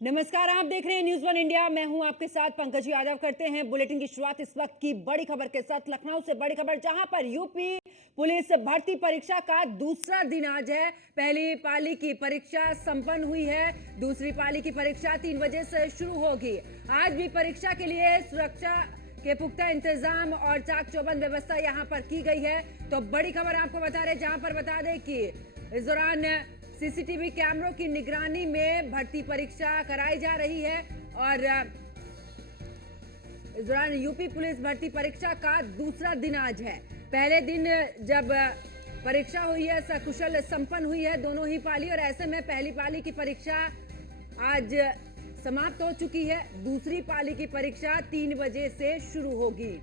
नमस्कार, आप देख रहे हैं न्यूज़ वन इंडिया। मैं हूं आपके साथ पंकज यादव। करते हैं बुलेटिन की शुरुआत इस वक्त की बड़ी खबर के साथ। लखनऊ से बड़ी खबर, जहां पर यूपी पुलिस भर्ती परीक्षा का दूसरा दिन आज है। पहली पाली की परीक्षा संपन्न हुई है, दूसरी पाली की परीक्षा 3 बजे से शुरू होगी। आज भी परीक्षा के लिए सुरक्षा के पुख्ता इंतजाम और चाक चौबंद व्यवस्था यहां पर की गई है। तो बड़ी खबर आपको बता रहे, जहां पर बता दें कि इस दौरान सीसीटीवी कैमरों की निगरानी में भर्ती परीक्षा कराई जा रही है और इस दौरान यूपी पुलिस भर्ती परीक्षा का दूसरा दिन आज है। पहले दिन जब परीक्षा हुई है सकुशल संपन्न हुई है दोनों ही पाली, और ऐसे में पहली पाली की परीक्षा आज समाप्त हो चुकी है। दूसरी पाली की परीक्षा 3 बजे से शुरू होगी।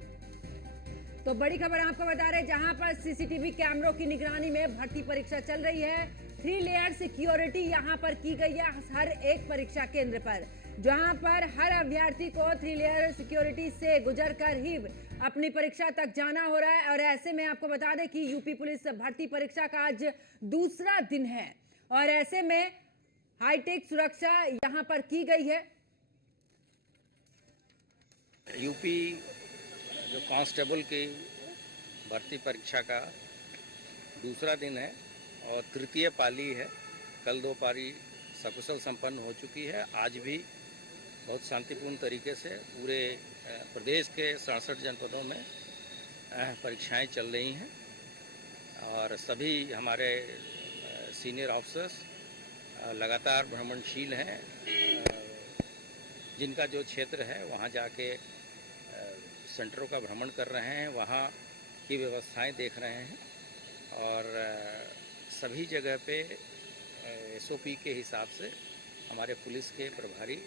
तो बड़ी खबर आपको बता रहे, जहां पर सीसीटीवी कैमरों की निगरानी में भर्ती परीक्षा चल रही है। 3 लेयर सिक्योरिटी यहां पर की गई है हर एक परीक्षा केंद्र पर, जहां पर हर अभ्यर्थी को 3 लेयर सिक्योरिटी से गुजर कर ही अपनी परीक्षा तक जाना हो रहा है। और ऐसे में आपको बता दें कि यूपी पुलिस भर्ती परीक्षा का आज दूसरा दिन है और ऐसे में हाईटेक सुरक्षा यहां पर की गई है। यूपी जो कांस्टेबल की भर्ती परीक्षा का दूसरा दिन है और तृतीय पाली है। कल 2 पाली सकुशल संपन्न हो चुकी है। आज भी बहुत शांतिपूर्ण तरीके से पूरे प्रदेश के 67 जनपदों में परीक्षाएं चल रही हैं और सभी हमारे सीनियर ऑफिसर्स लगातार भ्रमणशील हैं। जिनका जो क्षेत्र है वहाँ जाके सेंटरों का भ्रमण कर रहे हैं, वहाँ की व्यवस्थाएं देख रहे हैं और सभी जगह पे एसओपी के हिसाब से हमारे पुलिस के प्रभारी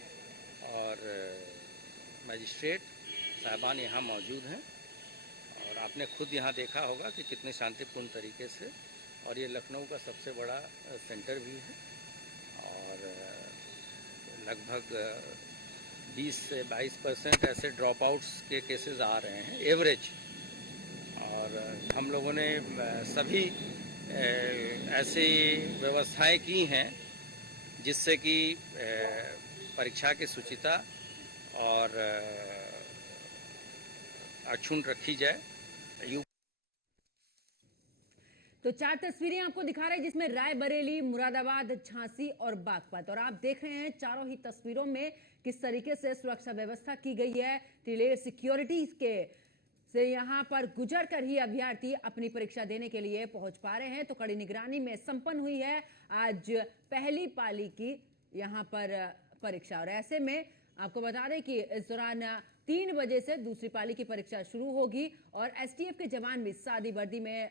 और मजिस्ट्रेट साहबान यहाँ मौजूद हैं। और आपने खुद यहाँ देखा होगा कि कितने शांतिपूर्ण तरीके से, और ये लखनऊ का सबसे बड़ा सेंटर भी है और लगभग 20 से 22% ऐसे ड्रॉप आउट्स के केसेस आ रहे हैं एवरेज। और हम लोगों ने सभी ऐसी व्यवस्थाएं की हैं जिससे कि परीक्षा की शुचिता और अक्षुण्ण रखी जाए। तो 4 तस्वीरें आपको दिखा रहे हैं, जिसमें रायबरेली, मुरादाबाद, झांसी और बागपत, और आप देख रहे हैं चारों ही तस्वीरों में किस तरीके से सुरक्षा व्यवस्था की गई है। लेयर सिक्योरिटी के से यहां पर गुजर कर ही अभ्यर्थी अपनी परीक्षा देने के लिए पहुंच पा रहे हैं। तो कड़ी निगरानी में संपन्न हुई है आज पहली पाली की यहां पर परीक्षा, और ऐसे में आपको बता दें कि इस दौरान 3 बजे से दूसरी पाली की परीक्षा शुरू होगी और एसटीएफ के जवान भी सादी वर्दी में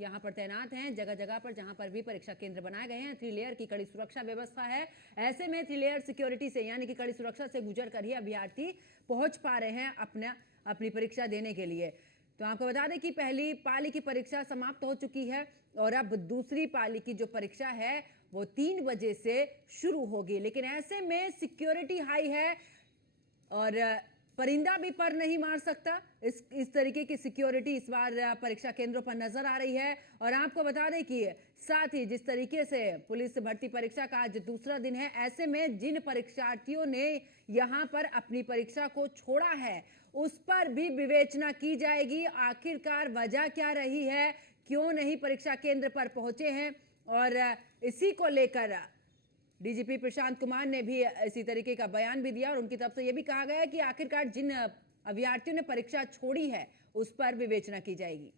यहां पर तैनात हैं जगह जगह पर, जहां पर भी परीक्षा केंद्र बनाए गए हैं। 3 लेयर की कड़ी सुरक्षा व्यवस्था है। ऐसे में 3 लेयर सिक्योरिटी से यानी कि कड़ी सुरक्षा से गुजर कर ही अभ्यर्थी पहुंच पा रहे हैं अपनी परीक्षा देने के लिए। तो आपको बता दें कि पहली पाली की परीक्षा समाप्त हो चुकी है और अब दूसरी पाली की जो परीक्षा है वो 3 बजे से शुरू होगी। लेकिन ऐसे में सिक्योरिटी हाई है और परिंदा भी पर नहीं मार सकता, इस तरीके की सिक्योरिटी इस बार परीक्षा केंद्रों पर नजर आ रही है। और आपको बता दें कि साथ ही जिस तरीके से पुलिस भर्ती परीक्षा का आज दूसरा दिन है, ऐसे में जिन परीक्षार्थियों ने यहां पर अपनी परीक्षा को छोड़ा है उस पर भी विवेचना की जाएगी। आखिरकार वजह क्या रही है, क्यों नहीं परीक्षा केंद्र पर पहुंचे हैं, और इसी को लेकर डीजीपी प्रशांत कुमार ने भी इसी तरीके का बयान भी दिया और उनकी तरफ से यह भी कहा गया है कि आखिरकार जिन अभ्यर्थियों ने परीक्षा छोड़ी है उस पर विवेचना की जाएगी।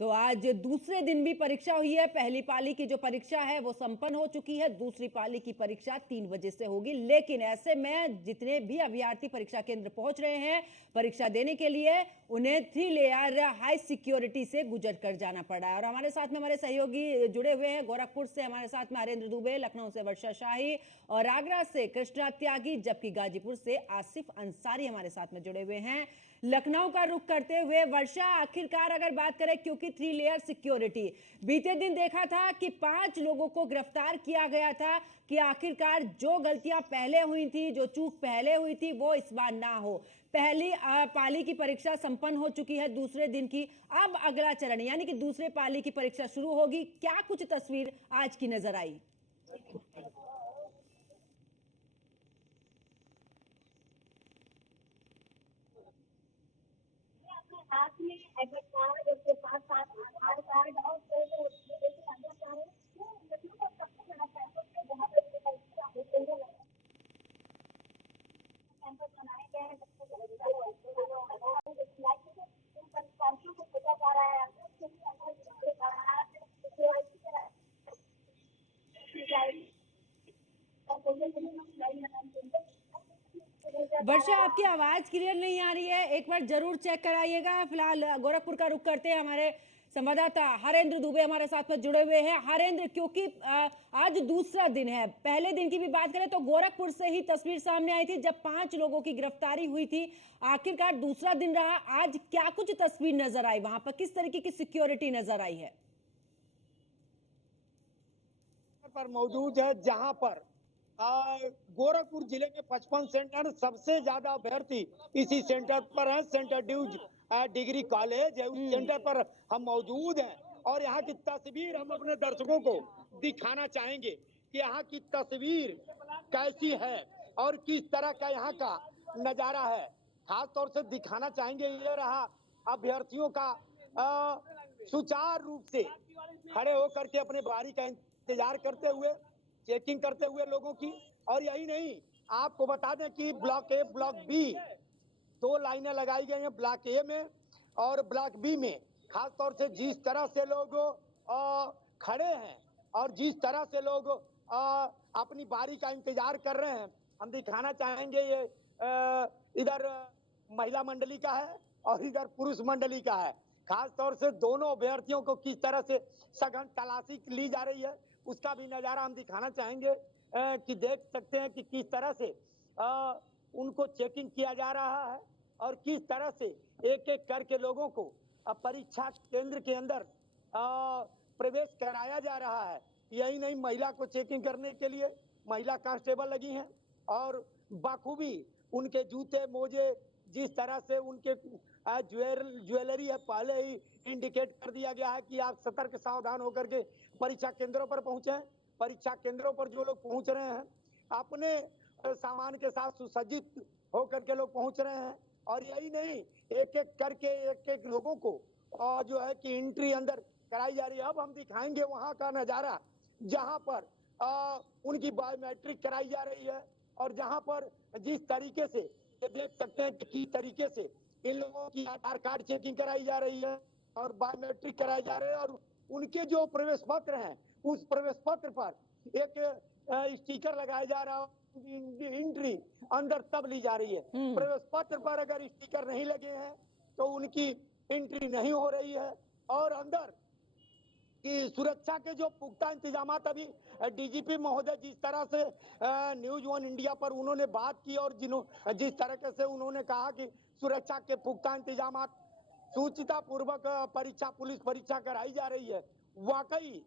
तो आज दूसरे दिन भी परीक्षा हुई है। पहली पाली की जो परीक्षा है वो संपन्न हो चुकी है, दूसरी पाली की परीक्षा 3 बजे से होगी। लेकिन ऐसे में जितने भी अभ्यर्थी परीक्षा केंद्र पहुंच रहे हैं परीक्षा देने के लिए, उन्हें 3 लेयर हाई सिक्योरिटी से गुजर कर जाना पड़ा है। और हमारे साथ में हमारे सहयोगी जुड़े हुए हैं। गोरखपुर से हमारे साथ में हरेंद्र दुबे, लखनऊ से वर्षा शाही और आगरा से कृष्णा त्यागी, जबकि गाजीपुर से आसिफ अंसारी हमारे साथ में जुड़े हुए हैं। लखनऊ का रुख करते हुए वर्षा, आखिरकार अगर बात करें, क्योंकि 3 लेयर सिक्योरिटी, बीते दिन देखा था कि 5 लोगों को गिरफ्तार किया गया था कि आखिरकार जो गलतियां पहले हुई थी, जो चूक पहले हुई थी, वो इस बार ना हो। पहली पाली की परीक्षा संपन्न हो चुकी है दूसरे दिन की। अब अगला चरण यानी कि दूसरे पाली की परीक्षा शुरू होगी। क्या कुछ तस्वीर आज की नजर आई? साथ में एडमिट कार्ड, उसके साथ साथ आधार कार्ड और फोटो लेके अंदर जा रहे हैं। वो लखनऊ का सबसे बड़ा कैंपस है जहाँ पे परीक्षा होते हुए कैंपस बनाए गए हैं। इन परीक्षार्थियों को भेजा जा रहा है वर्षा, आपकी आवाज क्लियर नहीं आ रही है, एक बार जरूर चेक कराइएगा। फिलहाल गोरखपुर का रुख करते हैं, हमारे संवाददाता हरेंद्र दुबे हमारे साथ में जुड़े हुए हैं। हरेंद्र, क्योंकि आज दूसरा दिन है, पहले दिन की भी बात करें तो गोरखपुर से ही तस्वीर सामने आई थी जब 5 लोगों की गिरफ्तारी हुई थी। आखिरकार दूसरा दिन रहा, आज क्या कुछ तस्वीर नजर आई, वहां पर किस तरीके की सिक्योरिटी नजर आई है? पर मौजूद है जहां पर गोरखपुर जिले में 55 सेंटर, सबसे ज्यादा अभ्यर्थी इसी सेंटर पर है। सेंटर ड्यूज डिग्री कॉलेज है, उस सेंटर पर हम मौजूद हैं और यहाँ की तस्वीर हम अपने दर्शकों को दिखाना चाहेंगे कि यहाँ की तस्वीर कैसी है और किस तरह का यहाँ का नजारा है। खास तौर से दिखाना चाहेंगे, ये रहा अभ्यर्थियों का सुचारू रूप से खड़े होकर के अपने बारी का इंतजार करते हुए, चेकिंग करते हुए लोगों की। और यही नहीं, आपको बता दें कि ब्लॉक ए, ब्लॉक बी 2 लाइनें लगाई गई हैं, ब्लॉक ए में और ब्लॉक बी में। खास तौर से जिस तरह से लोग खड़े हैं और जिस तरह से लोग अपनी बारी का इंतजार कर रहे हैं, हम दिखाना चाहेंगे। ये इधर महिला मंडली का है और इधर पुरुष मंडली का है। खास तौर से दोनों अभ्यर्थियों को किस तरह से सघन तलाशी ली जा रही है, उसका भी नजारा हम दिखाना चाहेंगे कि देख सकते हैं कि किस तरह से उनको चेकिंग किया जा रहा है और किस तरह से एक एक करके लोगों को परीक्षा केंद्र के अंदर प्रवेश कराया जा रहा है। यही नहीं, महिला को चेकिंग करने के लिए महिला कांस्टेबल लगी हैं और बखूबी उनके जूते मोजे, जिस तरह से उनके ज्वेलरी है, पहले ही इंडिकेट कर दिया गया है कि आप सतर्क सावधान होकर के परीक्षा केंद्रों पर पहुंचे। परीक्षा केंद्रों पर जो लोग पहुंच रहे हैं अपने सामान के साथ सुसज्जित होकर के लोग पहुंच रहे हैं। और यही नहीं, एक एक करके एक एक लोगों को जो है कि एंट्री अंदर कराई जा रही है। अब हम दिखाएंगे वहां का नजारा जहां पर उनकी बायोमेट्रिक कराई जा रही है और जहां पर जिस तरीके से देख सकते हैं कि किस तरीके से इन लोगों की आधार कार्ड चेकिंग कराई जा रही है और बायोमेट्रिक कराए जा रहे हैं। और उनके जो प्रवेश पत्र हैं, उस प्रवेश पत्र पर एक स्टिकर लगाया जा रहा है, एंट्री अंदर तब ली जा रही है। प्रवेश पत्र पर अगर स्टिकर नहीं लगे हैं तो उनकी एंट्री नहीं हो रही है। और अंदर की सुरक्षा के जो पुख्ता इंतजाम अभी डीजीपी महोदय जिस तरह से न्यूज 1 इंडिया पर उन्होंने बात की और जिस तरह से उन्होंने कहा कि सुरक्षा के पुख्ता इंतजाम, सूचिता पूर्वक परीक्षा, पुलिस परीक्षा कराई जा रही है। वाकई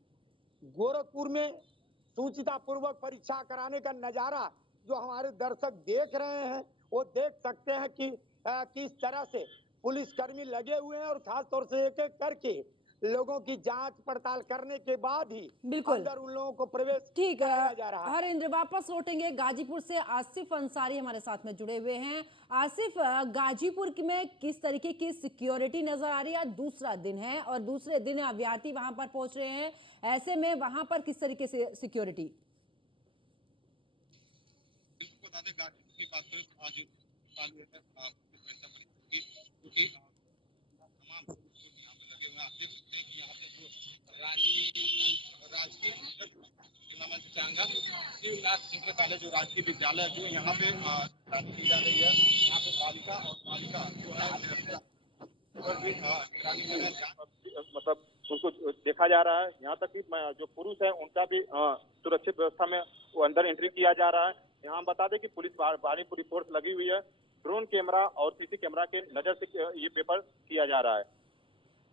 गोरखपुर में सूचिता पूर्वक परीक्षा कराने का नजारा जो हमारे दर्शक देख रहे हैं, वो देख सकते हैं कि किस तरह से पुलिसकर्मी लगे हुए हैं और खास तौर से एक एक करके लोगों की जांच पड़ताल करने के बाद ही बिल्कुल अंदर उन लोगों को प्रवेश ठीक कराया जा रहा है। हरेंद्र, वापस लौटेंगे गाजीपुर से। आसिफ अंसारी हमारे साथ में जुड़े हुए हैं। आसिफ, गाजीपुर में किस तरीके की सिक्योरिटी नजर आ रही है? दूसरा दिन है और दूसरे दिन अभ्यर्थी वहां पर पहुंच रहे हैं, ऐसे में वहां पर किस तरीके से सिक्योरिटी? बता दें, गाजीपुर की बात करें तो आज चालू है क्योंकि तमाम यहाँ पे लगे हुए हैं। आप देख सकते हैं कि यहाँ पे जो राजकीय शिवनाथ इंटर कॉलेज जो राजकीय विद्यालय जो यहाँ पे की जा रही है, यहाँ पे बालिका और बालिका जो है मतलब उनको देखा जा रहा है। यहाँ तक कि जो पुरुष है उनका भी सुरक्षित व्यवस्था में वो अंदर एंट्री किया जा रहा है। यहाँ बता दें कि पुलिस बाहरी पूरी फोर्स लगी हुई है। ड्रोन कैमरा और सीसी कैमरा के नजर से ये पेपर किया जा रहा है।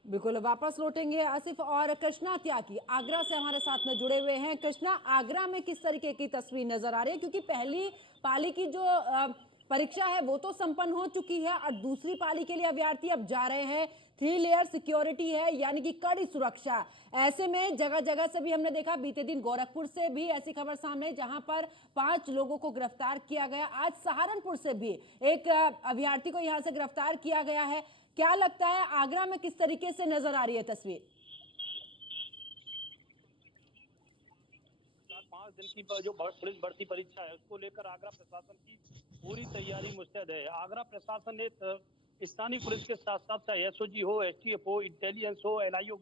बिल्कुल, वापस लौटेंगे आसिफ। और कृष्णा त्यागी आगरा से हमारे साथ में जुड़े हुए हैं। कृष्णा, आगरा में किस तरीके की तस्वीर नजर आ रही है? क्योंकि पहली पाली की जो परीक्षा है वो तो संपन्न हो चुकी है और दूसरी पाली के लिए अभ्यर्थी अब जा रहे हैं। 3 लेयर सिक्योरिटी है, यानी कि कड़ी सुरक्षा। ऐसे में जगह जगह से भी हमने देखा, बीते दिन गोरखपुर से भी ऐसी खबर सामने जहां पर 5 लोगों को गिरफ्तार किया गया। आज सहारनपुर से भी एक अभ्यर्थी को यहां से गिरफ्तार किया गया है। क्या लगता है आगरा में किस तरीके से नजर आ रही है तस्वीर? 5 दिन की जो पुलिस भर्ती परीक्षा है उसको लेकर आगरा प्रशासन की पूरी तैयारी मुस्तैद है। आगरा प्रशासन ने स्थानीय पुलिस के साथ साथ चाहे एसओजी हो, एसटीएफ हो, इंटेलिजेंस हो, एलआईओ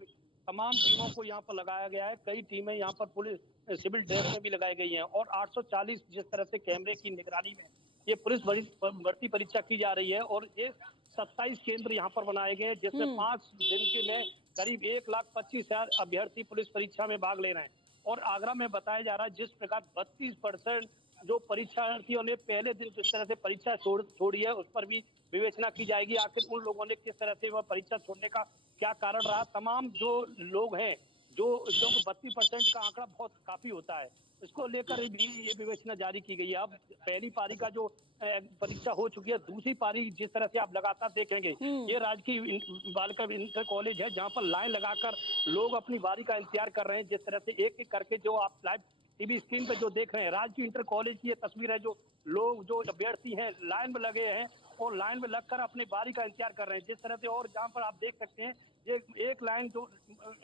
तमाम टीमों को यहाँ पर लगाया गया है। कई टीमें यहाँ पर पुलिस सिविल ड्रेस में भी लगाई गई हैं और 840 जिस तरह से कैमरे की निगरानी में ये पुलिस भर्ती परीक्षा की जा रही है और ये 27 केंद्र यहाँ पर बनाए गए हैं, जिसमें 5 दिन के में करीब 1,25,000 अभ्यर्थी पुलिस परीक्षा में भाग ले रहे हैं। और आगरा में बताया जा रहा है जिस प्रकार 32% जो परीक्षार्थियों ने पहले दिन जिस तरह से परीक्षा छोड़ी है उस पर भी विवेचना की जाएगी। आखिर उन लोगों ने किस तरह से वह परीक्षा छोड़ने का क्या कारण रहा। तमाम जो लोग हैं जो 32% का आंकड़ा बहुत काफी होता है, इसको लेकर भी ये विवेचना जारी की गई है। अब पहली पारी का जो परीक्षा हो चुकी है, दूसरी पारी जिस तरह से आप लगातार देखेंगे, ये राजकीय बालिका इंटर कॉलेज है जहाँ पर लाइन लगाकर लोग अपनी बारी का इंतजार कर रहे हैं। जिस तरह से एक एक करके जो आप लाइव टीवी स्क्रीन पर जो देख रहे हैं, राजकीय इंटर कॉलेज की ये तस्वीर है। जो लोग जो अभ्यर्थी हैं लाइन में लगे हैं और लाइन में लगकर अपनी बारी का इंतजार कर रहे हैं। जिस तरह से और जहाँ पर आप देख सकते हैं ये एक लाइन जो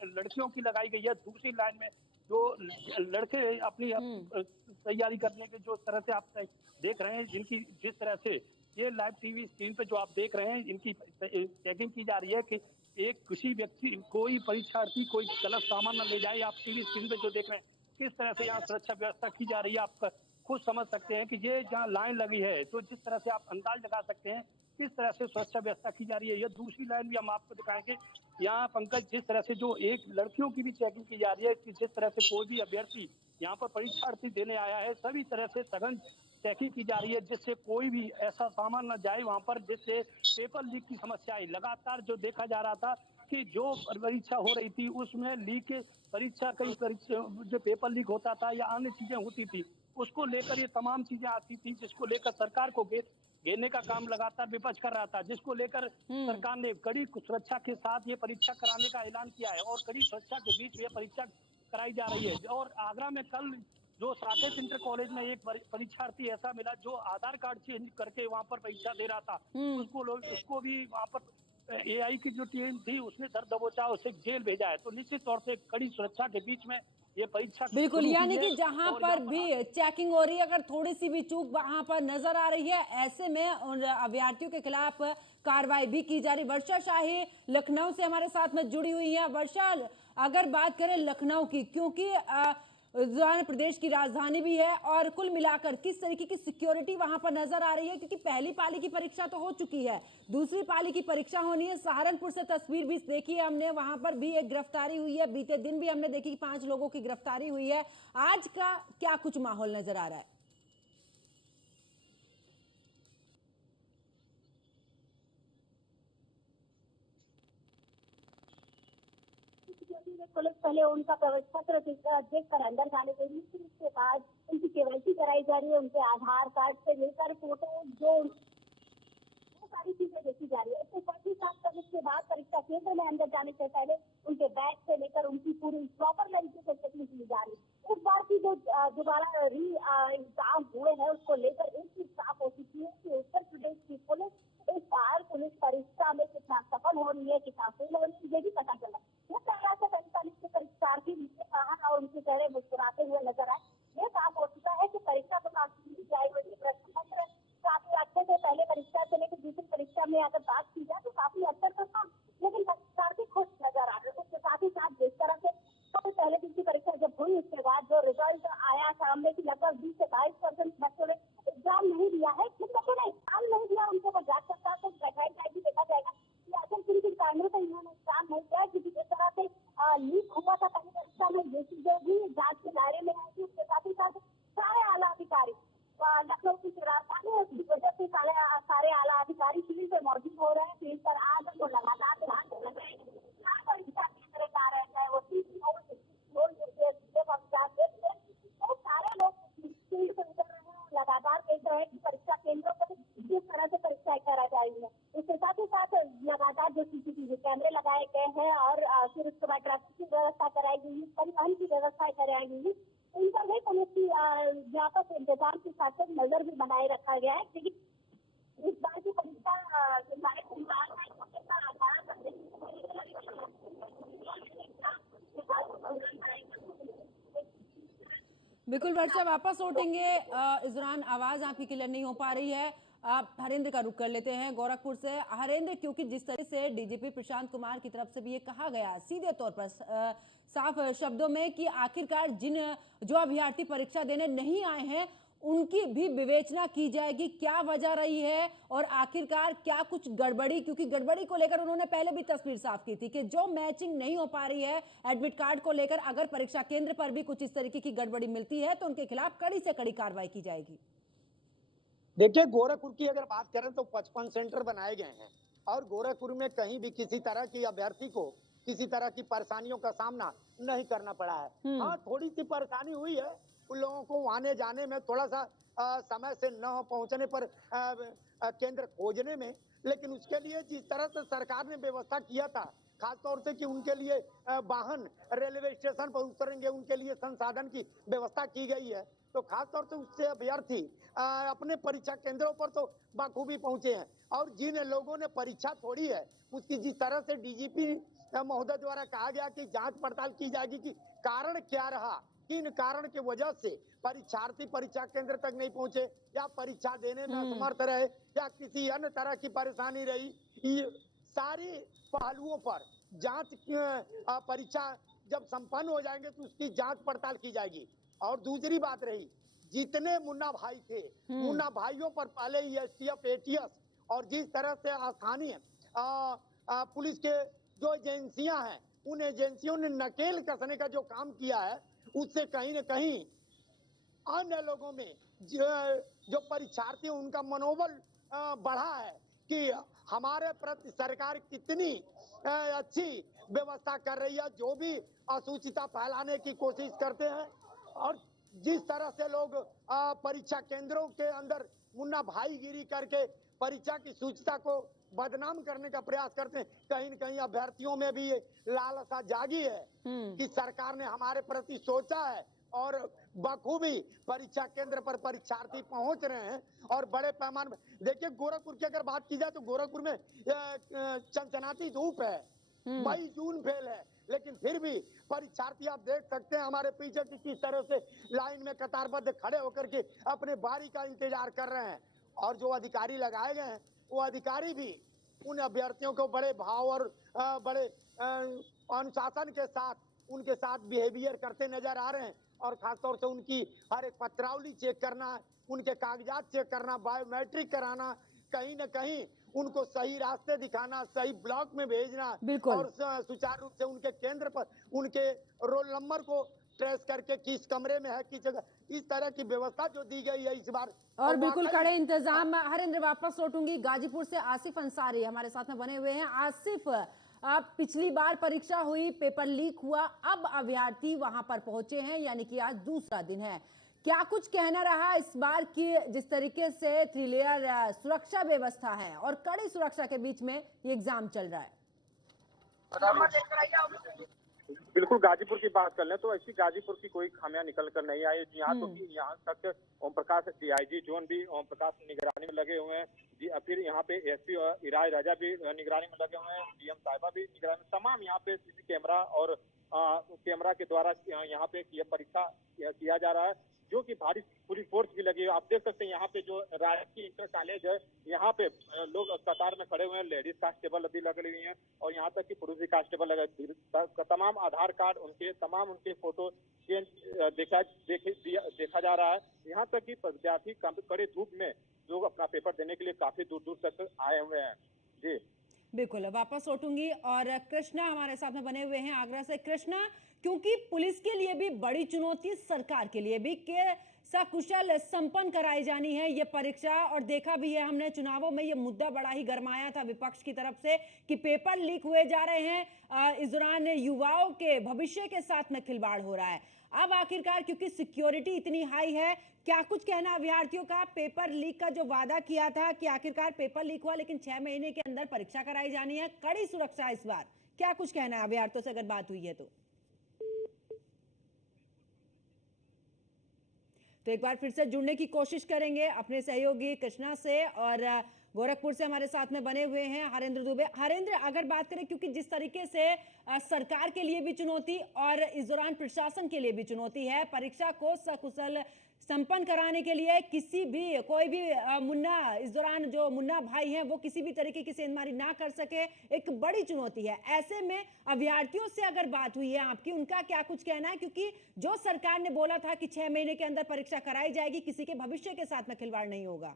लड़कियों की लगाई गई है, दूसरी लाइन में जो लड़के अपनी तैयारी करने के जो तरह से आप देख रहे हैं, जिनकी जिस तरह से ये लाइव टीवी स्क्रीन पे जो आप देख रहे हैं, इनकी चेकिंग की जा रही है कि एक किसी व्यक्ति कोई परीक्षार्थी कोई गलत सामान न ले जाए। आप टीवी स्क्रीन पे जो देख रहे हैं किस तरह से यहाँ सुरक्षा व्यवस्था की जा रही है, आप खुद समझ सकते हैं कि ये जहाँ लाइन लगी है तो जिस तरह से आप अंदाज लगा सकते हैं किस तरह से सुरक्षा व्यवस्था की जा रही है। ये दूसरी लाइन भी हम आपको दिखाएंगे। यहाँ पंकज जिस तरह से जो एक लड़कियों की भी चेकिंग की जा रही है कि जिस तरह से कोई भी अभ्यर्थी यहाँ पर परीक्षार्थी देने आया है, सभी तरह से सघन चेकिंग की जा रही है जिससे कोई भी ऐसा सामान न जाए वहाँ पर जिससे पेपर लीक की समस्या आई। लगातार जो देखा जा रहा था कि जो परीक्षा हो रही थी उसमें लीक परीक्षा कई परीक्षा जो पेपर लीक होता था या अन्य चीजें होती थी, उसको लेकर ये तमाम चीजें आती थी जिसको लेकर सरकार को घेरने का काम लगातार विपक्ष कर रहा था, जिसको लेकर सरकार ने कड़ी सुरक्षा के साथ ये परीक्षा कराने का ऐलान किया है और कड़ी सुरक्षा के बीच ये परीक्षा कराई जा रही है। और आगरा में कल जो साकेत इंटर कॉलेज में एक परीक्षार्थी ऐसा मिला जो आधार कार्ड चेंज करके वहाँ पर परीक्षा दे रहा था, उसको भी वहाँ पर एआई की जो टीम थी उसने सर दबोचा, उसे जेल भेजा है। तो निश्चित तौर से कड़ी सुरक्षा के बीच में ये परीक्षा बिल्कुल, यानी कि जहां पर भी चेकिंग हो रही है, अगर थोड़ी सी भी चूक वहां पर नजर आ रही है, ऐसे में उन अभ्यर्थियों के खिलाफ कार्रवाई भी की जा रही। वर्षा शाही लखनऊ से हमारे साथ में जुड़ी हुई है। वर्षा, अगर बात करें लखनऊ की, क्योंकि प्रदेश की राजधानी भी है, और कुल मिलाकर किस तरीके की सिक्योरिटी वहां पर नजर आ रही है? क्योंकि पहली पाली की परीक्षा तो हो चुकी है, दूसरी पाली की परीक्षा होनी है। सहारनपुर से तस्वीर भी देखी है हमने, वहां पर भी एक गिरफ्तारी हुई है। बीते दिन भी हमने देखी कि 5 लोगों की गिरफ्तारी हुई है। आज का क्या कुछ माहौल नजर आ रहा है? पुलिस पहले उनका प्रवेश पत्र देखकर अंदर जाने देगी, फिर उसके बाद उनकी केवाईसी कराई जा रही है। उनके आधार कार्ड से लेकर फोटो जो सारी चीजें देखी जा रही है। इसको पर्ची साफ करने के बाद परीक्षा केंद्र में अंदर जाने से पहले उनके बैग से लेकर उनकी पूरी प्रॉपर तरीके से चेकिंग की जा रही है। इस बार की जो दोबारा एग्जाम हुए हैं उसको लेकर एक चीज साफ हो चुकी है कि उत्तर प्रदेश की पुलिस इस बार पुलिस परीक्षा में कितना सफल हो रही है, कितना फेल हो रही है, ये भी पता चला। ये कहा से 45 के परीक्षार्थी नीचे कहा और उनके चेहरे मुस्कुराते हुए नजर आए। ये साफ हो चुका है कि परीक्षा तो काफी जाएगी, प्रश्न पत्र काफी अच्छे से पहले परीक्षा से लेकर दूसरी परीक्षा में अगर बात की जाए तो काफी अच्छा था, लेकिन परीक्षार्थी खुश नजर आ रहे हैं। उसके साथ ही साथ जिस तरह से तो पहले दिन की परीक्षा जब हुई उसके बाद जो रिजल्ट आया सामने की लगभग 20 से 22% बच्चों ने एग्जाम नहीं दिया है। जिन बच्चों ने एग्जाम नहीं दिया उनको वो जांच सकता है, तो बैठाई जाएगी, देखा जाएगा कि आखिर किन किन कारणों से इन्होंने एग्जाम नहीं दिया। क्योंकि जिस तरह से लीक हुआ था पहली परीक्षा में, ये चीजें भी जांच के दायरे में आएगी। उसके साथ ही साथ सारे आला अधिकारी लखनऊ की राजधानी और इस वजह से सारे आला अधिकारी फील्ड पर मौजूद हो रहे हैं। फील्ड पर आज वो लगातार ध्यान लग रहे हैं, परीक्षा केंद्र जा रहे हैं, चाहे वो सारे लोग फील्ड पर उतर रहे हैं, लगातार देख रहे हैं कि परीक्षा केंद्रों पर किस तरह से परीक्षाएं कराई जा रही है। इसके साथ ही साथ लगातार जो सीसीटीवी कैमरे लगाए गए हैं और फिर उसके बाद ट्रैफिक की व्यवस्था कराई गई है, परिवहन की व्यवस्था कराई गई है। इन पर भी पुलिस की व्यापक इंतजाम के साथ नजर भी बनाए रखा गया है। इस बार की परीक्षा निर्धारित शुरुआत है का आधार बिल्कुल वर्षा, वापस लौटेंगे। इस दौरान आवाज आपकी क्लियर नहीं हो पा रही है। आप हरेंद्र का रुख कर लेते हैं गोरखपुर से। हरेंद्र, क्योंकि जिस तरह से डीजीपी प्रशांत कुमार की तरफ से भी ये कहा गया सीधे तौर पर साफ शब्दों में कि आखिरकार जो अभ्यर्थी परीक्षा देने नहीं आए हैं उनकी भी विवेचना की जाएगी, क्या वजह रही है और आखिरकार क्या कुछ गड़बड़ी, क्योंकि गड़बड़ी को लेकर उन्होंने पहले भी तस्वीर साफ की थी कि जो मैचिंग नहीं हो पा रही है एडमिट कार्ड को लेकर, अगर परीक्षा केंद्र पर भी कुछ इस तरीके की गड़बड़ी मिलती है तो उनके खिलाफ कड़ी से कड़ी कार्रवाई की जाएगी। देखिए, गोरखपुर की अगर बात करें तो 55 सेंटर बनाए गए हैं और गोरखपुर में कहीं भी किसी तरह की अभ्यर्थी को किसी तरह की परेशानियों का सामना नहीं करना पड़ा है। हाँ, थोड़ी सी परेशानी हुई है उन लोगों को आने जाने में, थोड़ा सा समय से न पहुंचने पर केंद्र खोजने में, लेकिन उसके लिए जिस तरह से सरकार ने व्यवस्था किया था, खासतौर से कि उनके लिए वाहन रेलवे स्टेशन पर उतरेंगे, उनके लिए संसाधन की व्यवस्था की गई है, तो खासतौर से उससे अभ्यर्थी अपने परीक्षा केंद्रों पर तो बखूबी पहुंचे हैं। और जिन लोगों ने परीक्षा छोड़ी है उसकी जिस तरह से डीजीपी महोदय द्वारा कहा गया कि जांच पड़ताल की जाएगी कि कारण क्या रहा, किन कारण की वजह से परीक्षार्थी परीक्षा केंद्र तक नहीं पहुंचे या परीक्षा देने में असमर्थ रहे या किसी अन्य तरह की परेशानी रही, ये सारी पहलुओं पर जांच परीक्षा जब संपन्न हो जाएंगे तो उसकी जांच पड़ताल की जाएगी। और दूसरी बात रही, जितने मुन्ना भाई थे, मुन्ना भाइयों पर पहले ही एसटीएफ, एटीएस और जिस तरह से स्थानीय पुलिस के जो एजेंसियां हैं, उन एजेंसियों ने नकेल कसने का जो काम किया है, उससे कहीं न कहीं अन्य लोगों में जो परीक्षार्थी उनका मनोबल बढ़ा है कि हमारे प्रति सरकार कितनी अच्छी व्यवस्था कर रही है। जो भी असूचिता फैलाने की कोशिश करते हैं और जिस तरह से लोग परीक्षा केंद्रों के अंदर मुन्ना भाईगिरी करके परीक्षा की सूचिता को बदनाम करने का प्रयास करते हैं, कहीं न कहीं अभ्यर्थियों में भी ये लालसा जागी है कि सरकार ने हमारे प्रति सोचा है और बखूबी परीक्षा केंद्र पर परीक्षार्थी पहुंच रहे हैं। और बड़े पैमाने में देखिए, गोरखपुर की अगर बात की जाए तो गोरखपुर में चनचनाती धूप है, मई जून फेल है, लेकिन फिर भी परीक्षार्थी आप देख सकते हैं हमारे पीछे की किस तरह से लाइन में कतारबद्ध खड़े होकर के अपने बारी का इंतजार कर रहे हैं। और जो अधिकारी लगाए गए हैं वो अधिकारी भी उन अभ्यर्थियों को बड़े भाव और बड़े अनुशासन के साथ उनके साथ बिहेवियर करते नजर आ रहे हैं। और खासतौर से उनकी हर एक पत्रावली चेक करना, उनके कागजात चेक करना, बायोमेट्रिक कराना, कहीं न कहीं उनको सही रास्ते दिखाना, सही ब्लॉक में भेजना और सुचारू रूप से उनके केंद्र पर उनके रोल नंबर को ट्रेस करके किस कमरे में है, किस जगह, इस तरह की व्यवस्था जो दी गई है इस बार। और बिल्कुल कड़े इंतजाम। हरेंद्र, वापस लौटूंगी गाजीपुर से। आसिफ अंसारी हमारे साथ में बने हुए हैं। आसिफ, अब पिछली बार परीक्षा हुई, पेपर लीक हुआ, अब अभ्यर्थी वहां पर पहुंचे हैं, यानी कि आज दूसरा दिन है, क्या कुछ कहना रहा इस बार की, जिस तरीके से 3 लेयर सुरक्षा व्यवस्था है और कड़ी सुरक्षा के बीच में ये एग्जाम चल रहा है? बिल्कुल, गाजीपुर की बात कर लें तो ऐसी गाजीपुर की कोई खामियां निकल कर नहीं आई। यहाँ तो यहाँ तक ओम प्रकाश डीआईजी जोन भी ओम प्रकाश निगरानी में लगे हुए हैं जी, फिर यहाँ पे एसपी इराज राजा भी निगरानी में लगे हुए हैं, डीएम साहिबा भी निगरानी, तमाम यहाँ पे सीसी कैमरा और कैमरा के द्वारा यहाँ पे यह परीक्षा किया जा रहा है, जो कि भारी पूरी फोर्स भी लगी है। आप देख सकते हैं यहाँ पे जो राजकीय इंटर कॉलेज है, यहाँ पे लोग कतार में खड़े हुए हैं, लेडीज कांस्टेबल अभी लगी हुई हैं और यहाँ तक कि पुरुष भी कांस्टेबल लगे। तमाम आधार कार्ड उनके फोटो चेंज देखा जा रहा है। यहाँ तक कि विद्यार्थी कड़े धूप में लोग अपना पेपर देने के लिए काफी दूर दूर तक आए हुए हैं जी। बिल्कुल, वापस लौटूंगी। और कृष्णा हमारे साथ में बने हुए हैं आगरा से। कृष्णा, क्योंकि पुलिस के लिए भी बड़ी चुनौती, सरकार के लिए भी, कि सकुशल संपन्न कराई जानी है ये परीक्षा, और देखा भी है हमने चुनावों में ये मुद्दा बड़ा ही गरमाया था विपक्ष की तरफ से कि पेपर लीक हुए जा रहे हैं, इस दौरान युवाओं के भविष्य के साथ में खिलवाड़ हो रहा है। अब आखिरकार क्योंकि सिक्योरिटी इतनी हाई है, क्या कुछ कहना अभ्यर्थियों का? पेपर लीक का जो वादा किया था कि आखिरकार पेपर लीक हुआ, लेकिन 6 महीने के अंदर परीक्षा कराई जानी है, कड़ी सुरक्षा इस बार, क्या कुछ कहना है अभ्यर्थियों से अगर बात हुई है तो एक बार फिर से जुड़ने की कोशिश करेंगे अपने सहयोगी कृष्णा से। और गोरखपुर से हमारे साथ में बने हुए हैं हरेंद्र दुबे। हरेंद्र, अगर बात करें, क्योंकि जिस तरीके से सरकार के लिए भी चुनौती और इस दौरान प्रशासन के लिए भी चुनौती है, परीक्षा को सकुशल संपन्न कराने के लिए कोई भी मुन्ना, इस दौरान जो मुन्ना भाई हैं वो किसी भी तरीके की सेंधमारी ना कर सके, एक बड़ी चुनौती है। ऐसे में अभ्यर्थियों से अगर बात हुई है आपकी, उनका क्या कुछ कहना है? क्योंकि जो सरकार ने बोला था कि 6 महीने के अंदर परीक्षा कराई जाएगी, किसी के भविष्य के साथ में खिलवाड़ नहीं होगा।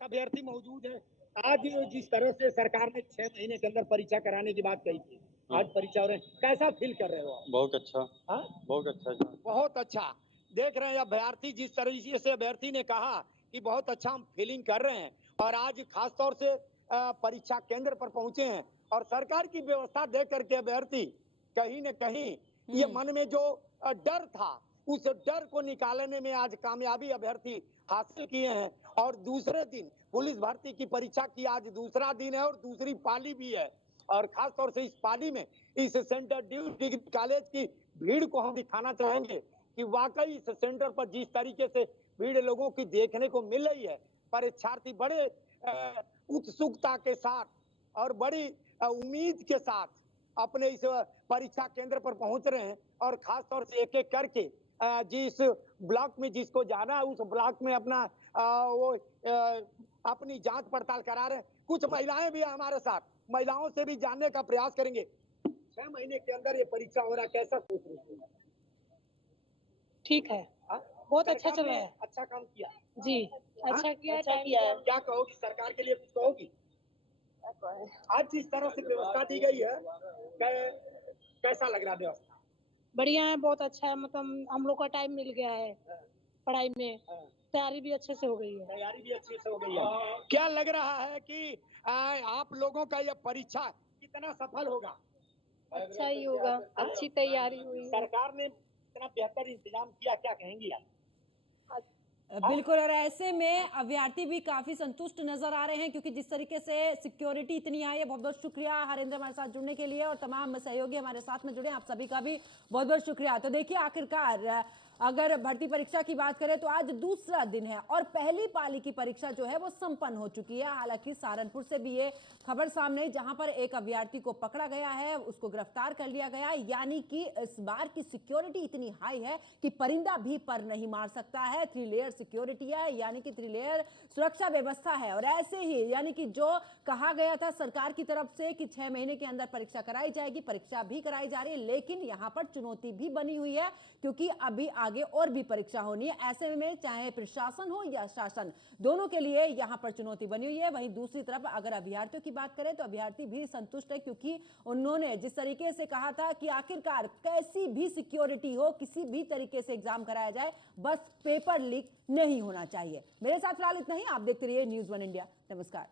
अभ्यर्थी मौजूद है। आज जिस तरह से सरकार ने 6 महीने के अंदर परीक्षा कराने की बात कही थी, आज परीक्षा हो रही है, कैसा फील कर रहे हो आप? बहुत अच्छा। हाँ? बहुत अच्छा। बहुत अच्छा। देख रहे हैं अभ्यर्थी, जिस तरीके से अभ्यर्थी ने कहा कि बहुत अच्छा हम फीलिंग कर रहे हैं, और आज खास तौर से परीक्षा केंद्र पर पहुंचे हैं, और सरकार की व्यवस्था देख करके अभ्यर्थी कहीं न कहीं ये मन में जो डर था, उस डर को निकालने में आज कामयाबी अभ्यर्थी हासिल किए हैं। और दूसरे दिन पुलिस भर्ती की परीक्षा की आज दूसरा दिन है और दूसरी पाली भी है, और खास तौर से इस पाली में इस सेंटर ड्यूज डिग्री कॉलेज की भीड़ को हम दिखाना चाहेंगे कि वाकई इस सेंटर पर जिस तरीके से भीड़ लोगों की देखने को मिल रही है, परीक्षार्थी बड़े उत्सुकता के साथ और बड़ी उम्मीद के साथ अपने इस परीक्षा केंद्र पर पहुंच रहे हैं, और खास तौर से एक एक करके जिस ब्लॉक में जिसको जाना है उस ब्लॉक में अपना अपनी जांच पड़ताल करा रहे हैं। कुछ महिलाएं भी हमारे साथ, महिलाओं से भी जानने का प्रयास करेंगे। 6 महीने के अंदर ये परीक्षा हो रहा है, कैसा सोच रहे हैं? ठीक है, बहुत अच्छा चल रहा है। अच्छा काम किया जी, अच्छा किया है। क्या कहोगी सरकार के लिए, कुछ कहोगी? आज जिस तरह से व्यवस्था दी गई है, कैसा लग रहा है व्यवस्था? बढ़िया है, बहुत अच्छा है। मतलब हम लोग का टाइम मिल गया है पढ़ाई में, तैयारी भी अच्छे से हो गई है। तैयारी भी अच्छे से हो गई है। क्या लग रहा है कि आप लोगों का यह परीक्षा कितना सफल होगा? अच्छा ही होगा, अच्छी तैयारी हुई। सरकार ने इतना बेहतर इंतजाम किया, क्या कहेंगी आप? बिल्कुल, और ऐसे में अभ्यर्थी भी काफी संतुष्ट नजर आ रहे हैं, क्योंकि जिस तरीके से सिक्योरिटी इतनी आई है। बहुत बहुत शुक्रिया हरेंद्र हमारे साथ जुड़ने के लिए, और तमाम सहयोगी हमारे साथ में जुड़े, आप सभी का भी बहुत बहुत शुक्रिया। तो देखिए, आखिरकार अगर भर्ती परीक्षा की बात करें तो आज दूसरा दिन है और पहली पाली की परीक्षा जो है वो संपन्न हो चुकी है। हालांकि सहारनपुर से भी ये खबर सामने आई, जहां पर एक अभ्यर्थी को पकड़ा गया है, उसको गिरफ्तार कर लिया गया, यानी कि इस बार की सिक्योरिटी इतनी हाई है कि परिंदा भी पर नहीं मार सकता है। 3 लेयर सिक्योरिटी है, यानी कि 3 लेयर सुरक्षा व्यवस्था है। और ऐसे ही यानी कि जो कहा गया था सरकार की तरफ से कि 6 महीने के अंदर परीक्षा कराई जाएगी, परीक्षा भी कराई जा रही है, लेकिन यहां पर चुनौती भी बनी हुई है, क्योंकि अभी आगे और भी परीक्षा होनी है। ऐसे में चाहे प्रशासन हो या शासन, दोनों के लिए यहां पर चुनौती बनी हुई है। वहीं दूसरी तरफ अगर अभ्यर्थियों की बात करें तो अभ्यर्थी भी संतुष्ट है, क्योंकि उन्होंने जिस तरीके से कहा था कि आखिरकार कैसी भी सिक्योरिटी हो, किसी भी तरीके से एग्जाम कराया जाए, बस पेपर लीक नहीं होना चाहिए। मेरे साथ फिलहाल इतना ही। आप देखते रहिए न्यूज़ 1 इंडिया। नमस्कार।